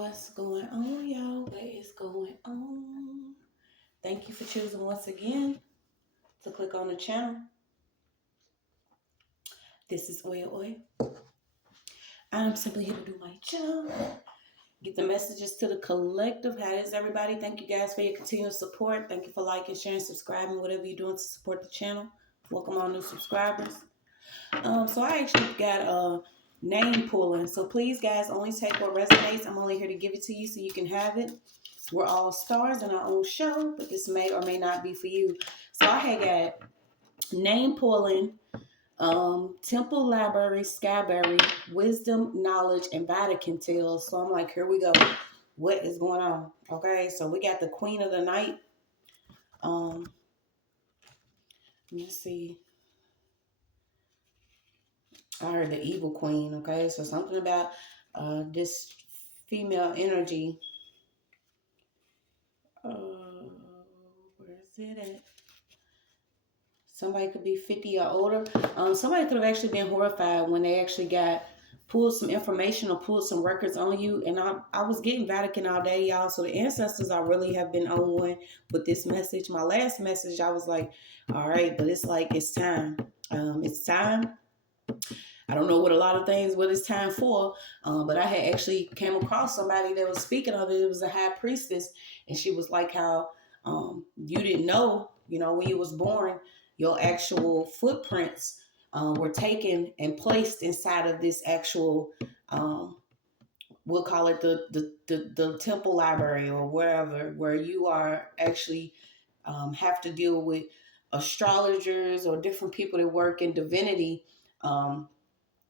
What's going on, y'all? What is going on? Thank you for choosing once again to click on the channel. This is OYAOY. I'm simply here to do my job. Get the messages to the collective. How is everybody? Thank you guys for your continued support. Thank you for liking, sharing, subscribing, whatever you're doing to support the channel. Welcome all new subscribers. So I actually got a name pulling. So please, guys, only take what resonates. I'm only here to give it to you so you can have it. We're all stars in our own show, but this may or may not be for you. So I had got name pulling, temple library, skyberry, wisdom, knowledge, and Vatican tales. So I'm like, here we go. What is going on? Okay, so we got the Queen of the Night. Let's see. I heard the evil queen. Okay, so something about this female energy. Where is it at? Somebody could be 50 or older. Somebody could have actually been horrified when they actually pulled some information or pulled some records on you. And I was getting Vatican all day, y'all. So the ancestors, I really have been on one with this message. My last message, I was like, all right, but it's like, it's time. It's time. I don't know what a lot of things, what it's time for. But I had actually came across somebody that was speaking of it. It was a high priestess. And she was like how you didn't know, when you was born, your actual footprints were taken and placed inside of this actual, we'll call it the temple library or wherever, where you are actually have to deal with astrologers or different people that work in divinity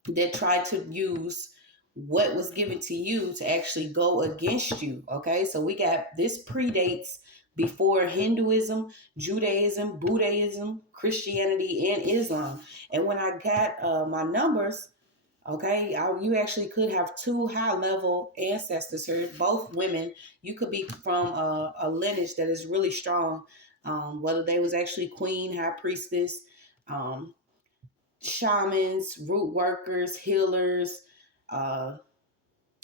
that try to use what was given to you to actually go against you. Okay, so we got this predates before Hinduism, Judaism, Buddhism, Christianity, and Islam. And when I got my numbers, okay, you actually could have two high-level ancestors here, both women. You could be from a lineage that is really strong, whether they was actually queen, high priestess, shamans, root workers, healers,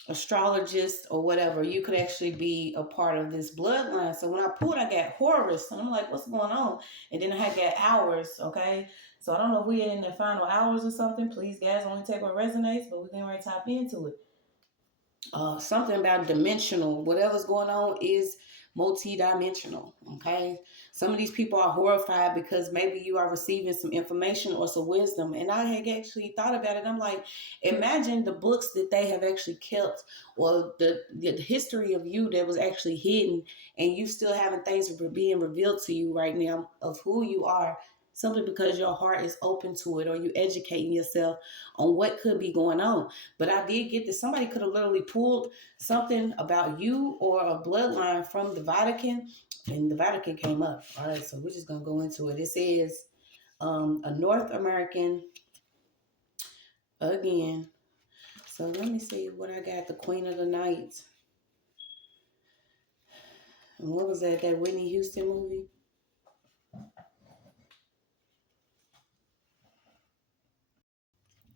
astrologists, or whatever. You could actually be a part of this bloodline. So when I pulled, I got Horus, and I'm like, what's going on? And then I got hours, okay? So I don't know if we're in the final hours or something. Please, guys, only take what resonates, but we're going to tap into it. Something about dimensional. Whatever's going on is multi-dimensional, okay? Some of these people are horrified because maybe you are receiving some information or some wisdom. And I had actually thought about it. I'm like, imagine the books that they have actually kept, or the history of you that was actually hidden, and you still having things being revealed to you right now of who you are, simply because your heart is open to it, or you educating yourself on what could be going on. But I did get this. Somebody could have literally pulled something about you or a bloodline from the Vatican, and the Vatican came up. All right, so we're just going to go into it. It says a North American, again. So let me see what I got. The Queen of the Night. And what was that Whitney Houston movie?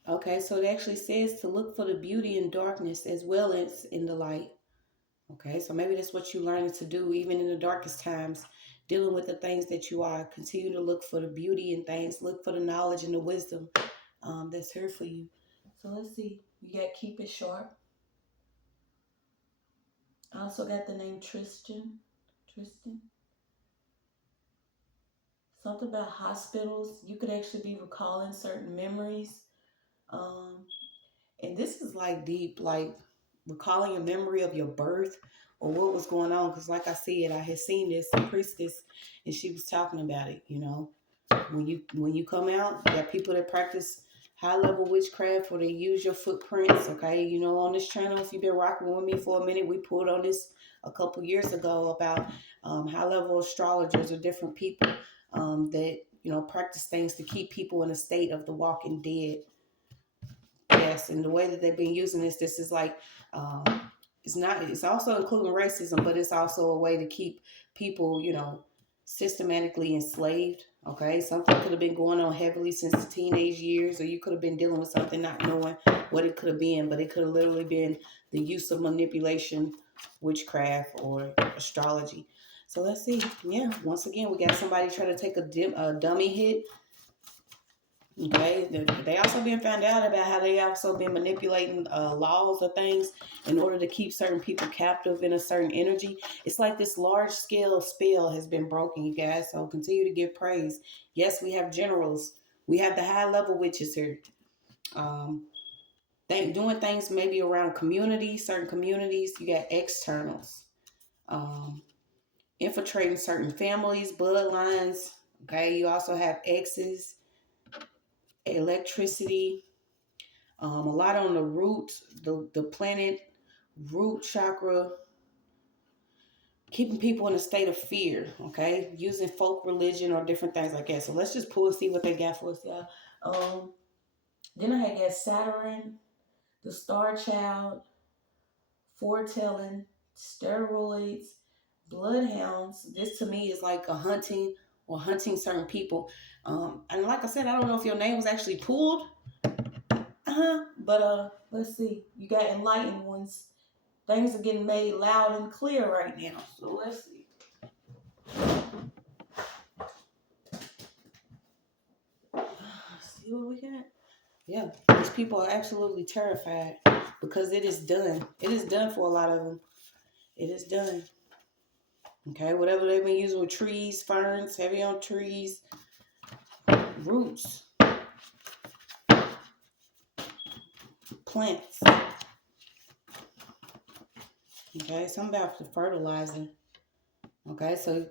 Okay, so it actually says to look for the beauty in darkness as well as in the light. Okay, so maybe that's what you're learning to do, even in the darkest times, dealing with the things that you are. Continue to look for the beauty in things. Look for the knowledge and the wisdom that's here for you. So let's see. You got Keep It Sharp. I also got the name Tristan. Something about hospitals. You could actually be recalling certain memories. And this is like deep, like recalling a memory of your birth or what was going on. Because like I said, I had seen this priestess and she was talking about it, When you come out, you got people that practice high-level witchcraft, where they use your footprints, okay? On this channel, if you've been rocking with me for a minute, we pulled on this a couple years ago about high-level astrologers or different people that, practice things to keep people in a state of the walking dead. Yes, and the way that they've been using this is like, it's also including racism, but it's also a way to keep people, systematically enslaved. Okay, something could have been going on heavily since the teenage years, or you could have been dealing with something not knowing what it could have been, but it could have literally been the use of manipulation, witchcraft, or astrology. So let's see. Yeah, once again, we got somebody trying to take a dummy hit. Okay, they also been found out about how they also been manipulating laws or things in order to keep certain people captive in a certain energy. It's like this large scale spell has been broken, you guys. So continue to give praise. Yes, we have generals. We have the high level witches here. Doing things maybe around communities, certain communities. You got externals. Um, Infiltrating certain families, bloodlines. Okay, you also have exes, electricity. A lot on the root, the planet root chakra, keeping people in a state of fear, okay? Using folk religion or different things like that. So let's just pull and see what they got for us, y'all. Then I had got Saturn, the Star Child, foretelling, steroids, bloodhounds. This to me is like a hunting or hunting certain people. And like I said, I don't know if your name was actually pulled. But let's see. You got enlightened ones. Things are getting made loud and clear right now. So let's see. See what we got? Yeah, these people are absolutely terrified because it is done. It is done for a lot of them. It is done. Okay, whatever they've been using with trees, ferns, heavy on trees, roots, plants. Okay, something about the fertilizing. Okay, so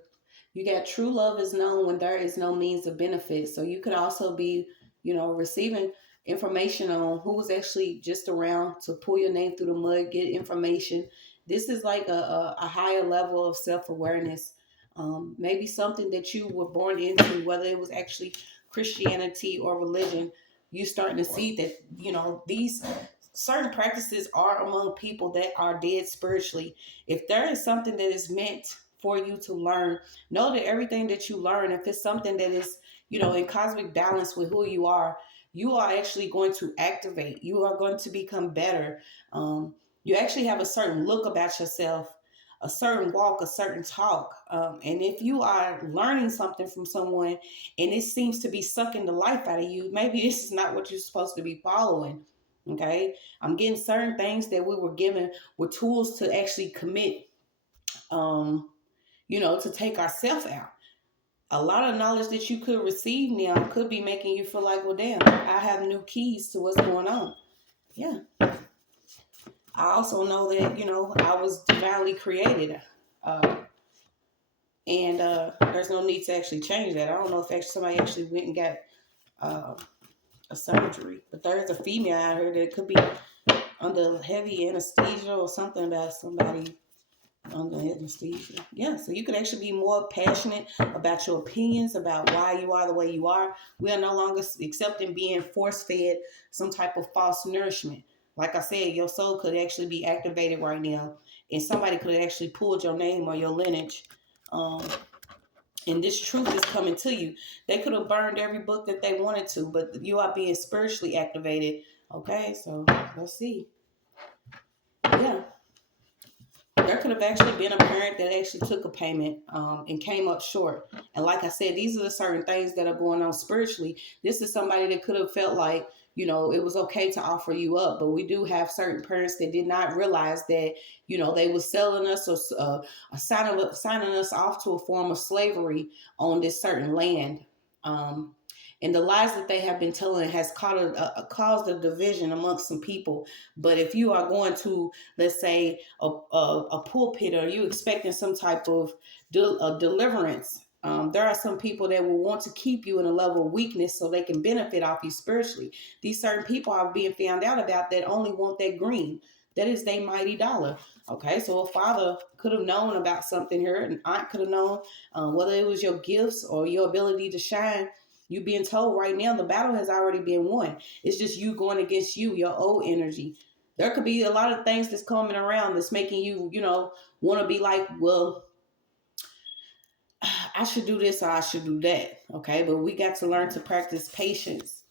you got true love is known when there is no means of benefit. So you could also be, receiving information on who was actually just around to pull your name through the mud, get information. This is like a higher level of self-awareness. Maybe something that you were born into, whether it was actually Christianity or religion, you starting to see that, these certain practices are among people that are dead spiritually. If there is something that is meant for you to learn, know that everything that you learn, if it's something that is, in cosmic balance with who you are actually going to activate. You are going to become better. You actually have a certain look about yourself, a certain walk, a certain talk. And if you are learning something from someone and it seems to be sucking the life out of you, maybe this is not what you're supposed to be following. Okay. I'm getting certain things that we were given were tools to actually commit, to take ourselves out. A lot of knowledge that you could receive now could be making you feel like, well, damn, I have new keys to what's going on. Yeah. I also know that, I was divinely created. And there's no need to actually change that. I don't know if somebody actually went and got a surgery. But there's a female out here that could be under heavy anesthesia or something about somebody under anesthesia. Yeah, so you could actually be more passionate about your opinions, about why you are the way you are. We are no longer accepting being force-fed some type of false nourishment. Like I said, your soul could actually be activated right now, and somebody could have actually pulled your name or your lineage. And this truth is coming to you. They could have burned every book that they wanted to, but you are being spiritually activated. Okay, so let's see. Yeah. There could have actually been a parent that actually took a payment and came up short. And like I said, these are the certain things that are going on spiritually. This is somebody that could have felt like, it was okay to offer you up. But we do have certain parents that did not realize that, they were selling us or signing us off to a form of slavery on this certain land. And the lies that they have been telling has caused a division amongst some people. But if you are going to, let's say, a pulpit, or you expecting some type of deliverance, there are some people that will want to keep you in a level of weakness so they can benefit off you spiritually. These certain people are being found out about that only want that green. That is their mighty dollar. Okay, so a father could have known about something here, an aunt could have known, whether it was your gifts or your ability to shine. You being told right now the battle has already been won. It's just you going against your old energy. There could be a lot of things that's coming around that's making you, want to be like, well, I should do this or I should do that. Okay. But we got to learn to practice patience.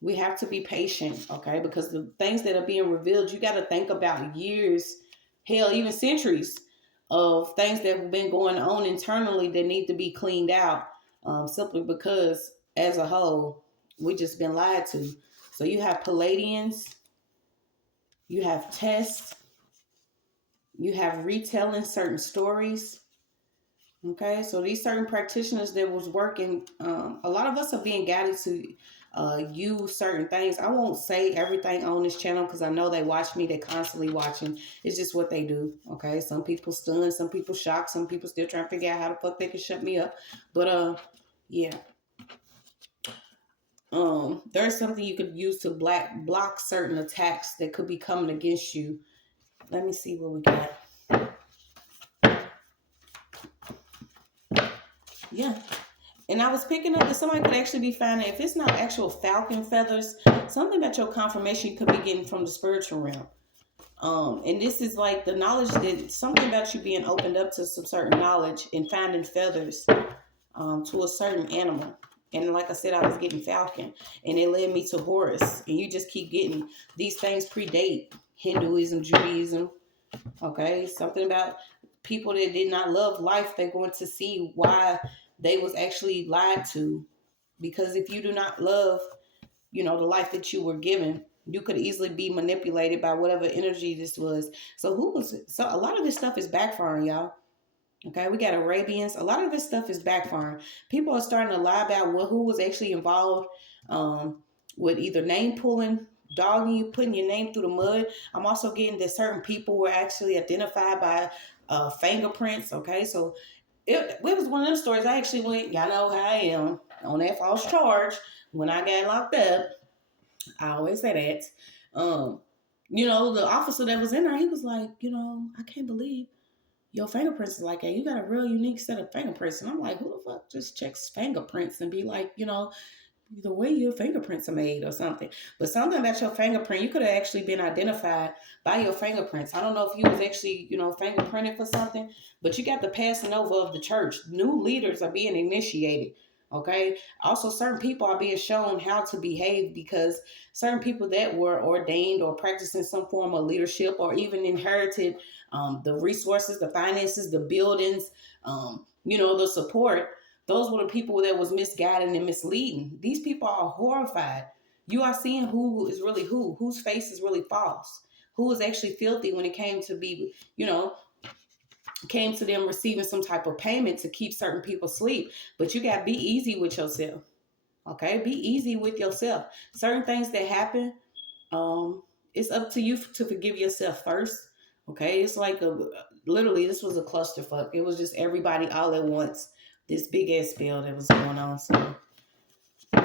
We have to be patient. Okay. Because the things that are being revealed, you got to think about years, hell, even centuries of things that have been going on internally that need to be cleaned out, simply because as a whole, we just been lied to. So you have Palladians, you have tests, you have retelling certain stories. Okay, so these certain practitioners that was working, a lot of us are being guided to use certain things. I won't say everything on this channel because I know they watch me. They're constantly watching. It's just what they do. Okay, some people stunned, some people shocked, some people still trying to figure out how the fuck they can shut me up. But yeah. There's something you could use to block certain attacks that could be coming against you. Let me see what we got. Yeah. And I was picking up that somebody could actually be finding, if it's not actual falcon feathers, something about your confirmation you could be getting from the spiritual realm. And this is like the knowledge that something about you being opened up to some certain knowledge and finding feathers to a certain animal. And like I said, I was getting falcon, and it led me to Horus. And you just keep getting these things predate Hinduism, Judaism. Okay, something about people that did not love life. They're going to see why they was actually lied to. Because if you do not love, the life that you were given, you could easily be manipulated by whatever energy this was. So a lot of this stuff is backfiring, y'all. Okay, we got Arabians. A lot of this stuff is backfiring. People are starting to lie about who was actually involved with either name pulling, dogging you, putting your name through the mud. I'm also getting that certain people were actually identified by fingerprints. Okay, so it was one of them stories. I actually went, y'all know how I am, on that false charge. When I got locked up, I always say that. The officer that was in there, he was like, I can't believe your fingerprints is like that. You got a real unique set of fingerprints. And I'm like, who the fuck just checks fingerprints and be like, the way your fingerprints are made or something. But something about your fingerprint, you could have actually been identified by your fingerprints. I don't know if you was actually, fingerprinted for something, but you got the passing over of the church. New leaders are being initiated. Okay. Also, certain people are being shown how to behave because certain people that were ordained or practicing some form of leadership or even inherited the resources, the finances, the buildings, the support. Those were the people that was misguiding and misleading. These people are horrified. You are seeing who is really whose face is really false, who is actually filthy when it came to came to them receiving some type of payment to keep certain people asleep. But you got to be easy with yourself. Okay, be easy with yourself. Certain things that happen, it's up to you to forgive yourself first. Okay, it's like literally this was a clusterfuck. It was just everybody all at once. This big ass spell that was going on. So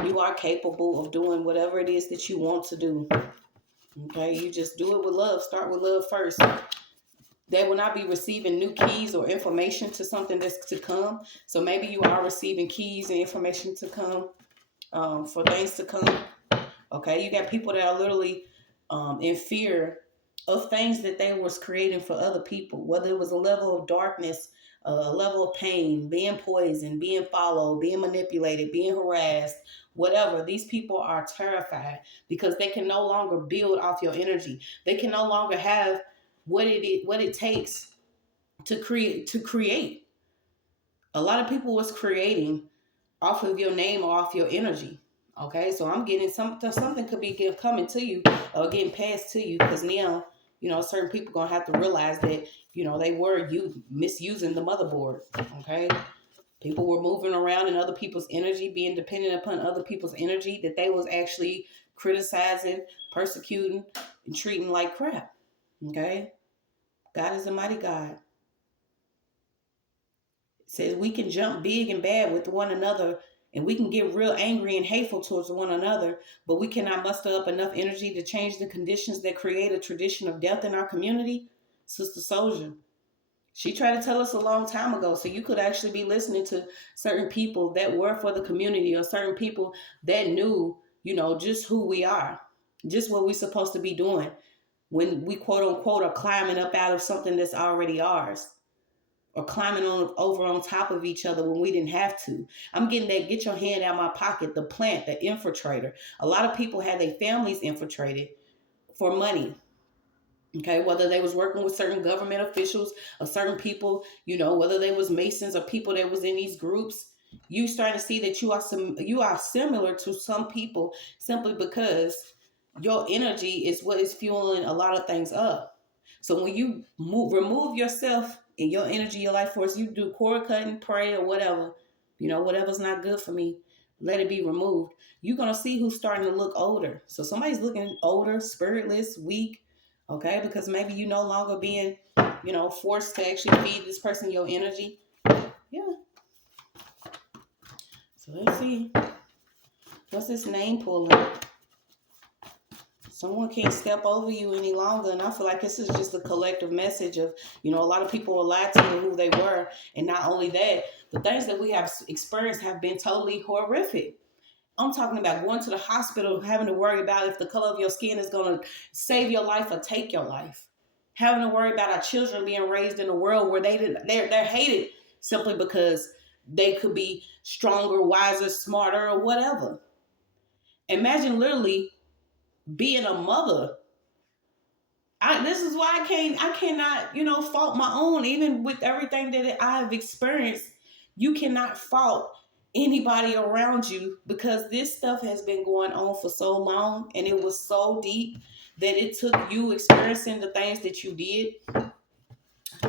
you are capable of doing whatever it is that you want to do. Okay, you just do it with love. Start with love first. They will not be receiving new keys or information to something that's to come. So maybe you are receiving keys and information to come, for things to come. Okay, you got people that are literally in fear of things that they was creating for other people, whether it was a level of darkness, a level of pain, being poisoned, being followed, being manipulated, being harassed, whatever. These people are terrified because they can no longer build off your energy. They can no longer have what it takes to create. A lot of people was creating off of your name or off your energy. Okay, so I'm getting something could be coming to you or getting passed to you because now, certain people gonna have to realize that, they were misusing the motherboard. Okay, people were moving around in other people's energy, being dependent upon other people's energy that they was actually criticizing, persecuting, and treating like crap. Okay, God is a mighty God. Says we can jump big and bad with one another and we can get real angry and hateful towards one another, but we cannot muster up enough energy to change the conditions that create a tradition of death in our community. Sister Soldier, she tried to tell us a long time ago, so you could actually be listening to certain people that were for the community or certain people that knew, just who we are, just what we're supposed to be doing when we quote unquote are climbing up out of something that's already ours, or climbing over on top of each other when we didn't have to. I'm getting that get your hand out of my pocket, the plant, the infiltrator. A lot of people had their families infiltrated for money. Okay, whether they was working with certain government officials or certain people, whether they was Masons or people that was in these groups, you starting to see that you are similar to some people simply because your energy is what is fueling a lot of things up. So when you remove yourself and your energy, your life force, you do cord cutting, pray, or whatever, whatever's not good for me, let it be removed. You're gonna see who's starting to look older. So somebody's looking older, spiritless, weak. Okay, because maybe you no longer being, forced to actually feed this person your energy. Yeah. So let's see. What's this name pulling? Someone can't step over you any longer. And I feel like this is just a collective message of, a lot of people were lied to who they were. And not only that, the things that we have experienced have been totally horrific. I'm talking about going to the hospital, having to worry about if the color of your skin is going to save your life or take your life. Having to worry about our children being raised in a world where they're hated simply because they could be stronger, wiser, smarter, or whatever. Imagine literally being a mother. This is why I cannot, fault my own. Even with everything that I have experienced, you cannot fault anybody around you because this stuff has been going on for so long and it was so deep that it took you experiencing the things that you did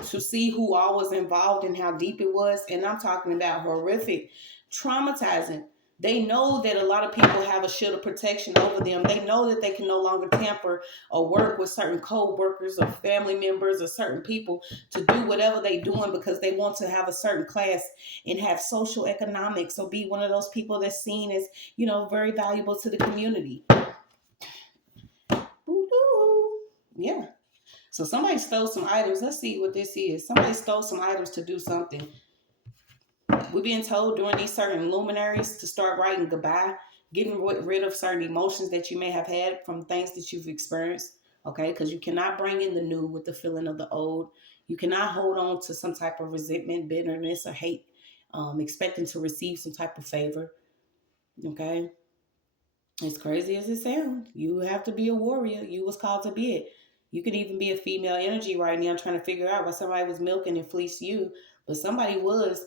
to see who all was involved and how deep it was. And I'm talking about horrific, traumatizing. They know that a lot of people have a shield of protection over them. They know that they can no longer tamper or work with certain co-workers or family members or certain people to do whatever they're doing because they want to have a certain class and have social economics or be one of those people that's seen as, very valuable to the community. Yeah. So somebody stole some items. Let's see what this is. Somebody stole some items to do something. We're being told during these certain luminaries to start writing goodbye, getting rid of certain emotions that you may have had from things that you've experienced. Okay, because you cannot bring in the new with the feeling of the old. You cannot hold on to some type of resentment, bitterness, or hate, expecting to receive some type of favor. Okay, as crazy as it sounds, you have to be a warrior. You was called to be it. You could even be a female energy right now trying to figure out why somebody was milking and fleeced you, but somebody was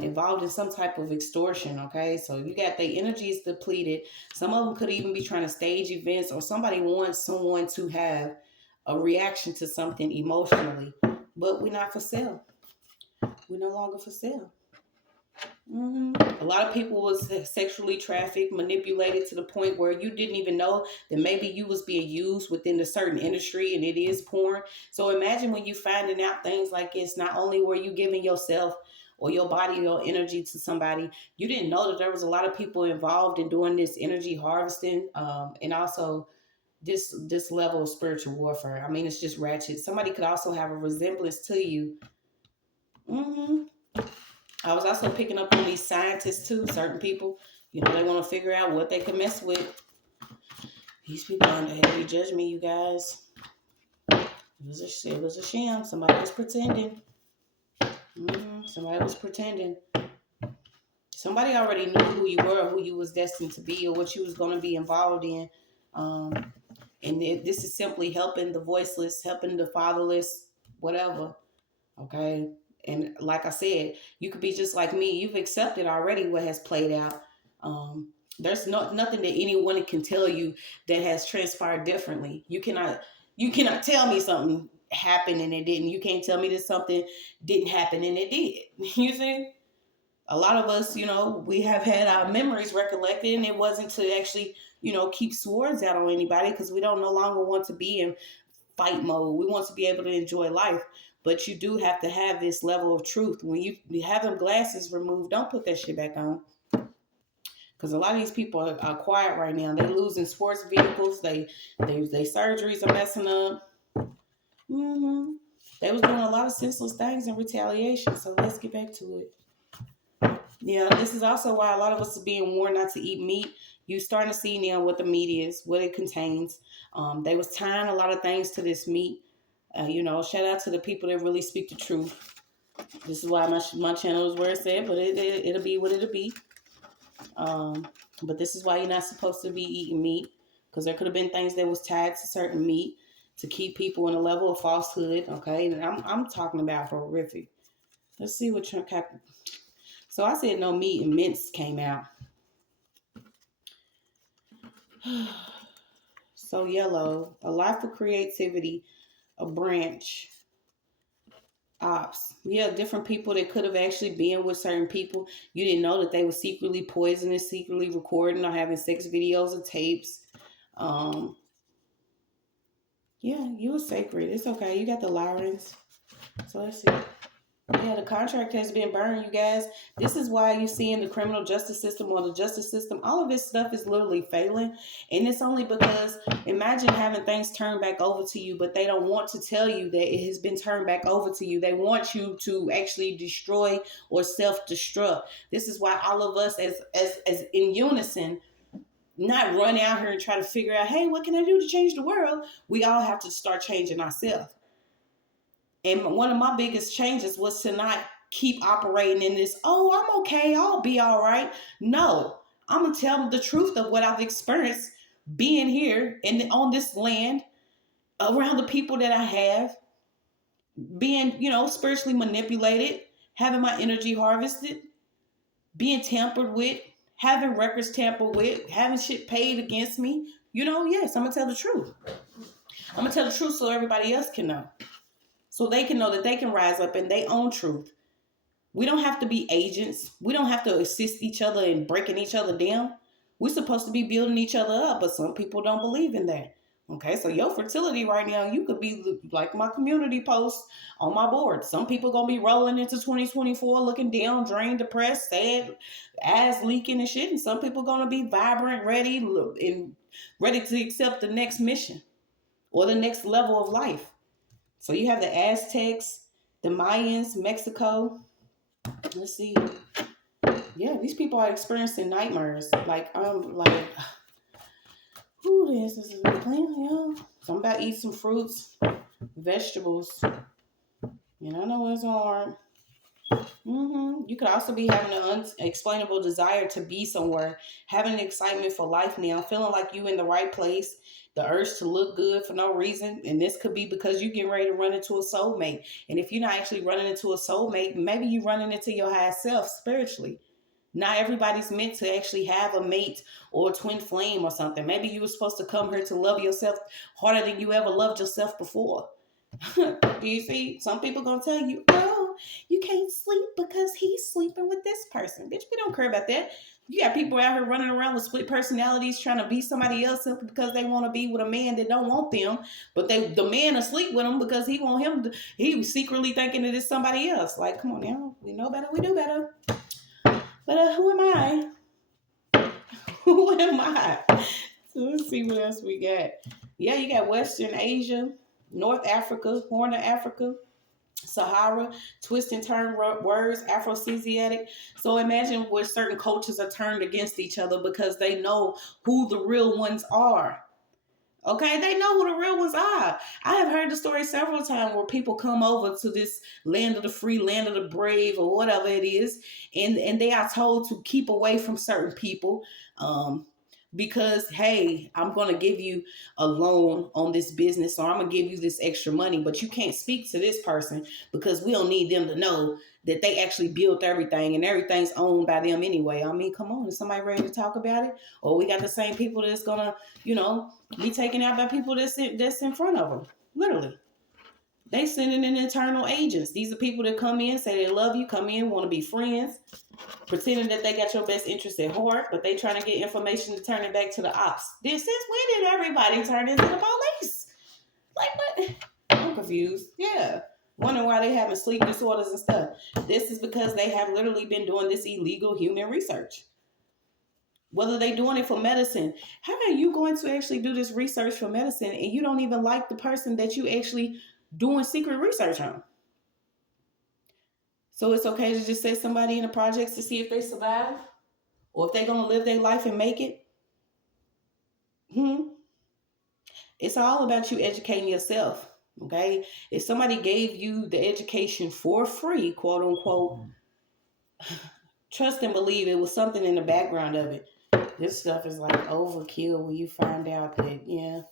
involved in some type of extortion. Okay, so you got their energies depleted. Some of them could even be trying to stage events, or somebody wants someone to have a reaction to something emotionally. But we're not for sale. We're no longer for sale. A lot of people was sexually trafficked, manipulated to the point where you didn't even know that maybe you was being used within a certain industry, and it is porn. So imagine when you finding out things like this, not only were you giving yourself or your body, your energy to somebody, you didn't know that there was a lot of people involved in doing this energy harvesting, and also this level of spiritual warfare. I mean, it's just ratchet. Somebody could also have a resemblance to you. I was also picking up on these scientists too. Certain people, they want to figure out what they can mess with. These people under heavy judgment, you guys. It was a sham. Somebody was pretending. Somebody was pretending. Somebody already knew who you were, who you was destined to be, or what you was going to be involved in. And this is simply helping the voiceless, helping the fatherless, whatever. Okay. And like I said, you could be just like me. You've accepted already what has played out. There's nothing that anyone can tell you that has transpired differently. You cannot tell me something happened and it didn't. You can't tell me that something didn't happen and it did. You see? A lot of us, we have had our memories recollected, and it wasn't to actually, keep swords out on anybody, because we don't no longer want to be in fight mode. We want to be able to enjoy life. But you do have to have this level of truth. When you have them glasses removed, don't put that shit back on. Because a lot of these people are quiet right now. They're losing sports vehicles. They surgeries are messing up. They was doing a lot of senseless things in retaliation. So let's get back to it. Yeah, this is also why a lot of us are being warned not to eat meat. You starting to see now what the meat is, what it contains. They was tying a lot of things to this meat. Shout out to the people that really speak the truth. This is why my channel is where it's at, but it'll be what it'll be. But this is why you're not supposed to be eating meat, because there could have been things that was tied to certain meat to keep people in a level of falsehood. Okay, and I'm talking about horrific. Let's see what your cap. So I said no meat, and mince came out. So yellow, a life for creativity, a branch. Ops. Yeah, different people that could have actually been with certain people. You didn't know that they were secretly poisoning, secretly recording, or having sex videos or tapes. Um, yeah, you were sacred. It's okay. You got the Lawrence. So let's see. Yeah, the contract has been burned, you guys. This is why you see in the criminal justice system or the justice system, all of this stuff is literally failing. And it's only because imagine having things turned back over to you, but they don't want to tell you that it has been turned back over to you. They want you to actually destroy or self-destruct. This is why all of us as in unison, not run out here and try to figure out, hey, what can I do to change the world? We all have to start changing ourselves. And one of my biggest changes was to not keep operating in this, oh, I'm okay, I'll be all right. No, I'm going to tell them the truth of what I've experienced being here and on this land, around the people that I have, being, spiritually manipulated, having my energy harvested, being tampered with, having records tampered with, having shit paid against me. Yes, I'm going to tell the truth. I'm going to tell the truth so everybody else can know. So they can know that they can rise up in their own truth. We don't have to be agents. We don't have to assist each other in breaking each other down. We're supposed to be building each other up, but some people don't believe in that. Okay, so your fertility right now, you could be like my community post on my board. Some people going to be rolling into 2024 looking down, drained, depressed, sad, ass leaking and shit. And some people going to be vibrant, ready to accept the next mission or the next level of life. So you have the Aztecs, the Mayans, Mexico. Let's see. Yeah, these people are experiencing nightmares. This is a plan, yeah. So I'm about to eat some fruits, vegetables. And I know it's hard. You could also be having an unexplainable desire to be somewhere, having an excitement for life now, feeling like you in the right place, the urge to look good for no reason. And this could be because you get ready to run into a soulmate. And if you're not actually running into a soulmate, maybe you're running into your higher self spiritually. Not everybody's meant to actually have a mate or a twin flame or something. Maybe you were supposed to come here to love yourself harder than you ever loved yourself before. You see, some people gonna tell you, oh, you can't sleep because he's sleeping with this person. Bitch, we don't care about that. You got people out here running around with split personalities trying to be somebody else simply because they want to be with a man that don't want them, but the man asleep with them because he want him to, he was secretly thinking that it's somebody else. Like, come on now, we know better, we do better. But who am I? Who am I? So let's see what else we got. Yeah, you got Western Asia, North Africa, Horn of Africa, Sahara, twist and turn words, Afroasiatic. So imagine where certain cultures are turned against each other because they know who the real ones are. Okay, they know who the real ones are. I have heard the story several times where people come over to this land of the free, land of the brave, or whatever it is, and they are told to keep away from certain people. Because, hey, I'm going to give you a loan on this business, or I'm going to give you this extra money, but you can't speak to this person because we don't need them to know that they actually built everything and everything's owned by them anyway. I mean, come on, is somebody ready to talk about it? Or we got the same people that's going to, be taken out by people that's in front of them, literally. They sending in internal agents. These are people that come in, say they love you, come in, want to be friends, pretending that they got your best interest at heart, but they trying to get information to turn it back to the ops. This is when did everybody turn into the police? Like what? I'm confused. Yeah. Wondering why they having sleep disorders and stuff. This is because they have literally been doing this illegal human research. Whether they doing it for medicine. How are you going to actually do this research for medicine and you don't even like the person that you actually doing secret research on? So it's okay to just set somebody in the projects to see if they survive? Or if they're going to live their life and make it? It's all about you educating yourself. Okay? If somebody gave you the education for free, quote unquote, trust and believe it was something in the background of it. This stuff is like overkill when you find out that, yeah,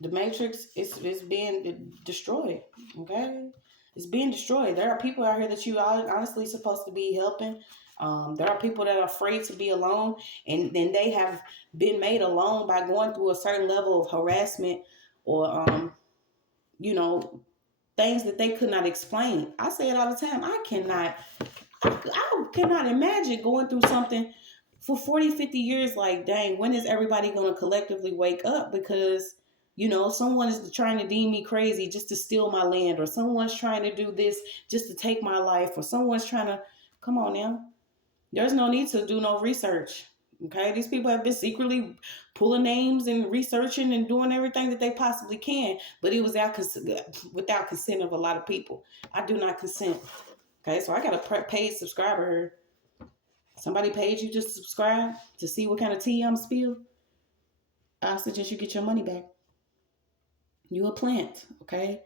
the matrix is being destroyed. Okay? It's being destroyed. There are people out here that you are honestly supposed to be helping. There are people that are afraid to be alone, and then they have been made alone by going through a certain level of harassment or, you know, things that they could not explain. I say it all the time. I cannot imagine going through something for 40, 50 years. Like, dang, when is everybody going to collectively wake up? Because, someone is trying to deem me crazy just to steal my land, or someone's trying to do this just to take my life, or someone's trying to, come on now. There's no need to do no research. Okay, these people have been secretly pulling names and researching and doing everything that they possibly can, but it was without consent of a lot of people. I do not consent. Okay, so I got a paid subscriber. Somebody paid you just to subscribe to see what kind of tea I'm spilled. I suggest you get your money back. You a plant, okay?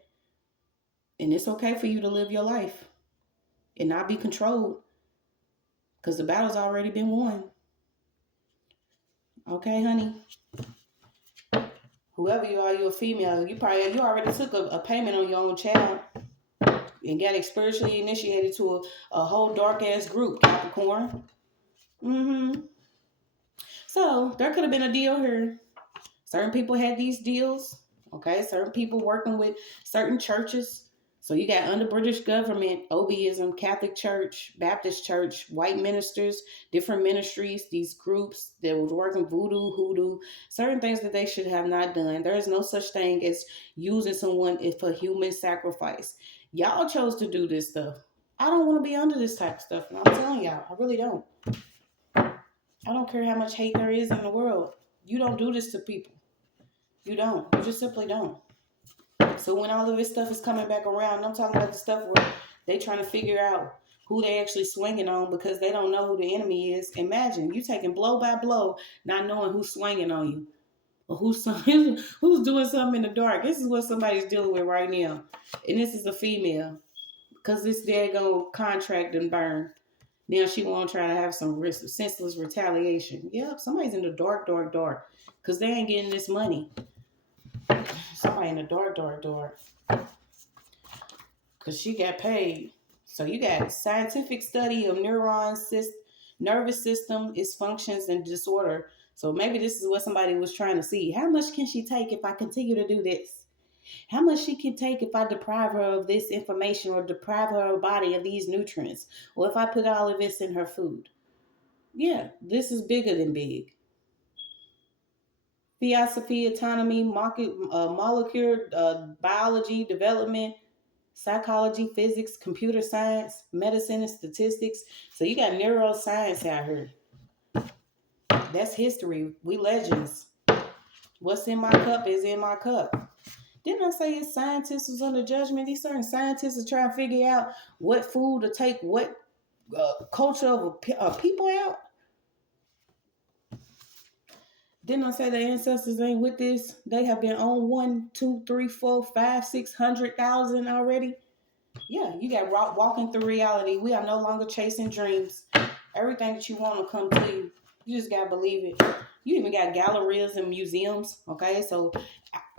And it's okay for you to live your life and not be controlled, because the battle's already been won. Okay, honey? Whoever you are, you're a female. You already took a payment on your own child and got spiritually initiated to a whole dark ass group, Capricorn. So there could have been a deal here. Certain people had these deals. Okay, certain people working with certain churches. So you got under British government, OBism, Catholic Church, Baptist Church, white ministers, different ministries, these groups that was working voodoo, hoodoo, certain things that they should have not done. There is no such thing as using someone for human sacrifice. Y'all chose to do this stuff. I don't want to be under this type of stuff. And I'm telling y'all, I really don't. I don't care how much hate there is in the world. You don't do this to people. You don't. You just simply don't. So when all of this stuff is coming back around, I'm talking about the stuff where they trying to figure out who they actually swinging on because they don't know who the enemy is. Imagine you taking blow by blow, not knowing who's swinging on you or who's doing something in the dark. This is what somebody's dealing with right now. And this is a female, because this daggone contract and burn. Now she won't try to have some senseless retaliation. Yep, somebody's in the dark, dark, dark, because they ain't getting this money. Somebody in the dark, dark, dark. Because she got paid. So you got scientific study of neurons, nervous system, its functions and disorder. So maybe this is what somebody was trying to see. How much can she take if I continue to do this? How much she can take if I deprive her of this information or deprive her body of these nutrients? Or if I put all of this in her food? Yeah, this is bigger than big. Theosophy, autonomy, molecular biology, development, psychology, physics, computer science, medicine, and statistics. So you got neuroscience out here. That's history. We legends. What's in my cup is in my cup. Didn't I say it's scientists was under judgment? These certain scientists are trying to figure out what food to take what culture of people out. Didn't I say the ancestors ain't with this? They have been on 1, 2, 3, 4, 5, 600,000 already. Yeah, you got walking through reality. We are no longer chasing dreams. Everything that you want will come to you. You just gotta believe it. You even got galleries and museums. Okay, so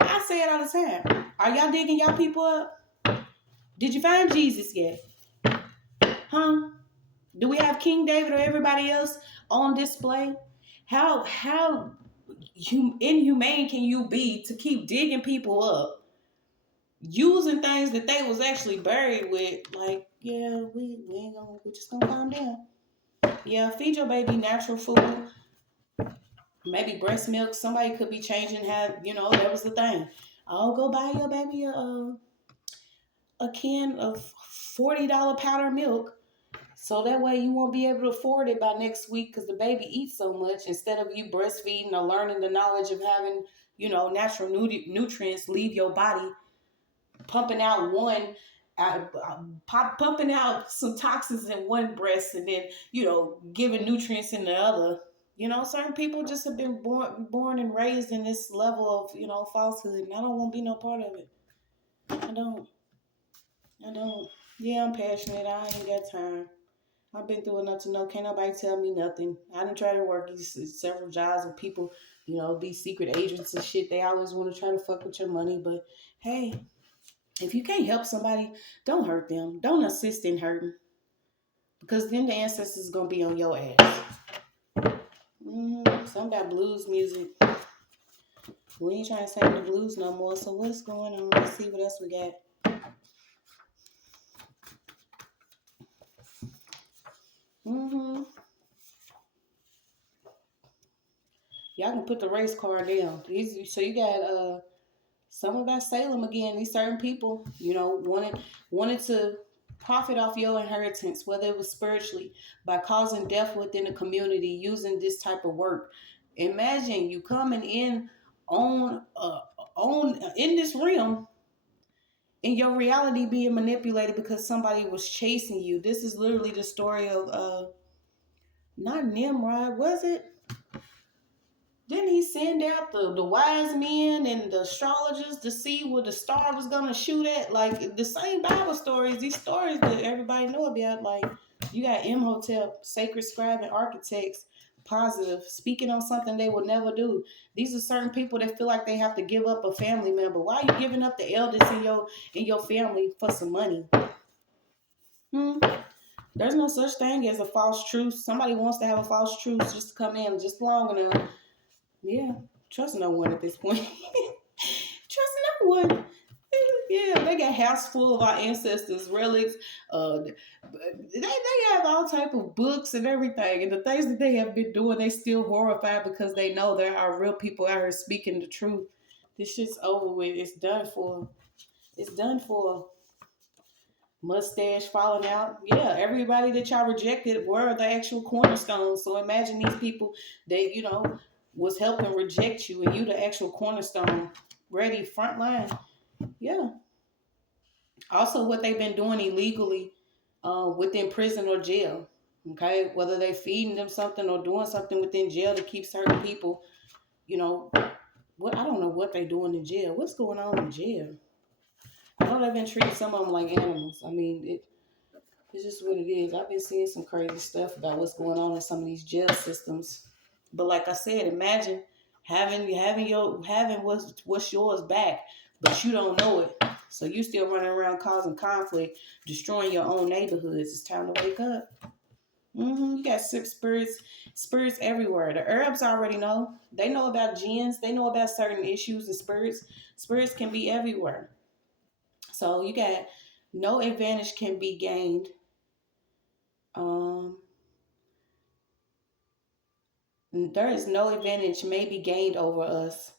I say it all the time. Are y'all digging y'all people up? Did you find Jesus yet? Huh? Do we have King David or everybody else on display? How inhumane can you be to keep digging people up, using things that they was actually buried with? Like, yeah, we just gonna calm down. Yeah, feed your baby natural food, maybe breast milk. Somebody could be changing how, that was the thing. I'll go buy your baby a can of $40 powder milk, so that way you won't be able to afford it by next week because the baby eats so much. Instead of you breastfeeding or learning the knowledge of having, natural nutrients leave your body, pumping out pumping out some toxins in one breast and then, giving nutrients in the other. You know, certain people just have been born and raised in this level of, you know, falsehood, and I don't want to be no part of it. I don't. I don't. Yeah, I'm passionate. I ain't got time. I've been through enough to know can't nobody tell me nothing. I didn't try to work these several jobs with people, you know, be secret agents and shit. They always want to try to fuck with your money. But hey, if you can't help somebody, don't hurt them. Don't assist in hurting. Because then the ancestors is going to be on your ass. Some got blues music. We ain't trying to sing the blues no more. So what's going on? Let's see what else we got. Y'all can put the race card down. So you got some about Salem again. These certain people, you know, wanted to profit off your inheritance, whether it was spiritually, by causing death within the community using this type of work. Imagine you coming in on in this realm and your reality being manipulated because somebody was chasing you. This is literally the story of not Nimrod, was it? Didn't he send out the wise men and the astrologers to see where the star was gonna shoot at? Like the same Bible stories, these stories that everybody know about. Like you got Imhotep, sacred scribe, and architects, positive, speaking on something they will never do. These are certain people that feel like they have to give up a family member. Why are you giving up the eldest in your family for some money? There's no such thing as a false truth. Somebody wants to have a false truth just to come in just long enough. Yeah, trust no one at this point. Trust no one. Yeah, they got house full of our ancestors' relics. They have all type of books and everything, and the things that they have been doing, they still horrified because they know there are real people out here speaking the truth. This shit's over with. It's done for. It's done for. Mustache falling out. Yeah, everybody that y'all rejected were the actual cornerstones. So imagine these people that, you know, was helping reject you and you the actual cornerstone. Ready, front line. Yeah. Also what they've been doing illegally within prison or jail. Okay. Whether they feeding them something or doing something within jail to keep certain people, you know, I don't know what they doing in jail. What's going on in jail? I know they've been treating some of them like animals. I mean, it's just what it is. I've been seeing some crazy stuff about what's going on in some of these jail systems. But like I said, imagine having what's yours back, but you don't know it. So you still running around causing conflict, destroying your own neighborhoods. It's time to wake up. You got spirits everywhere. The Arabs already know. They know about jinns. They know about certain issues and spirits. Spirits can be everywhere. So you got no advantage can be gained. There is no advantage may be gained over us.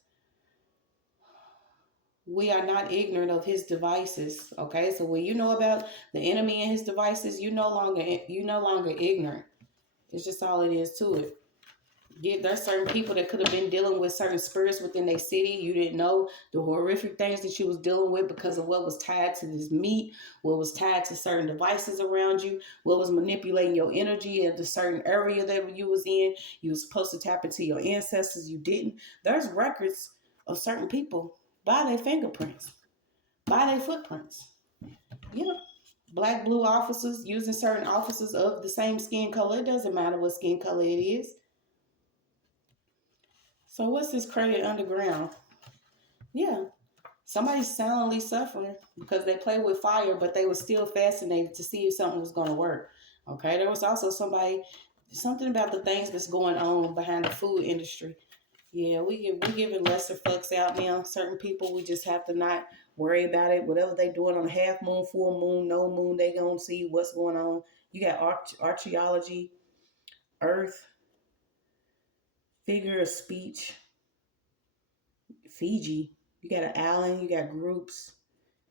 We are not ignorant of his devices. Okay, so when you know about the enemy and his devices, you no longer ignorant. It's just all it is to it. Yeah, there's certain people that could have been dealing with certain spirits within their city. You didn't know the horrific things that you was dealing with because of what was tied to this meat, what was tied to certain devices around you, what was manipulating your energy at the certain area that you was in. You was supposed to tap into your ancestors. You didn't. There's records of certain people by their fingerprints, by their footprints. Yeah. Black, blue officers using certain officers of the same skin color. It doesn't matter what skin color it is. So what's this credit underground? Yeah, somebody's silently suffering because they play with fire, but they were still fascinated to see if something was going to work. Okay, there was also something about the things that's going on behind the food industry. Yeah, we giving lesser fucks out now. Certain people, we just have to not worry about it. Whatever they doing on half moon, full moon, no moon, they gonna see what's going on. You got archaeology, earth, figure of speech, Fiji. You got an island, you got groups.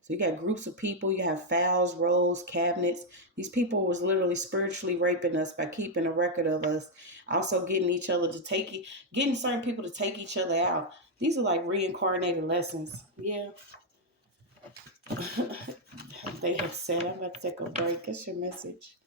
So you got groups of people, you have files, rolls, cabinets. These people was literally spiritually raping us by keeping a record of us. Also getting each other to getting certain people to take each other out. These are like reincarnated lessons. Yeah. They have said, I'm about to take a break. That's your message.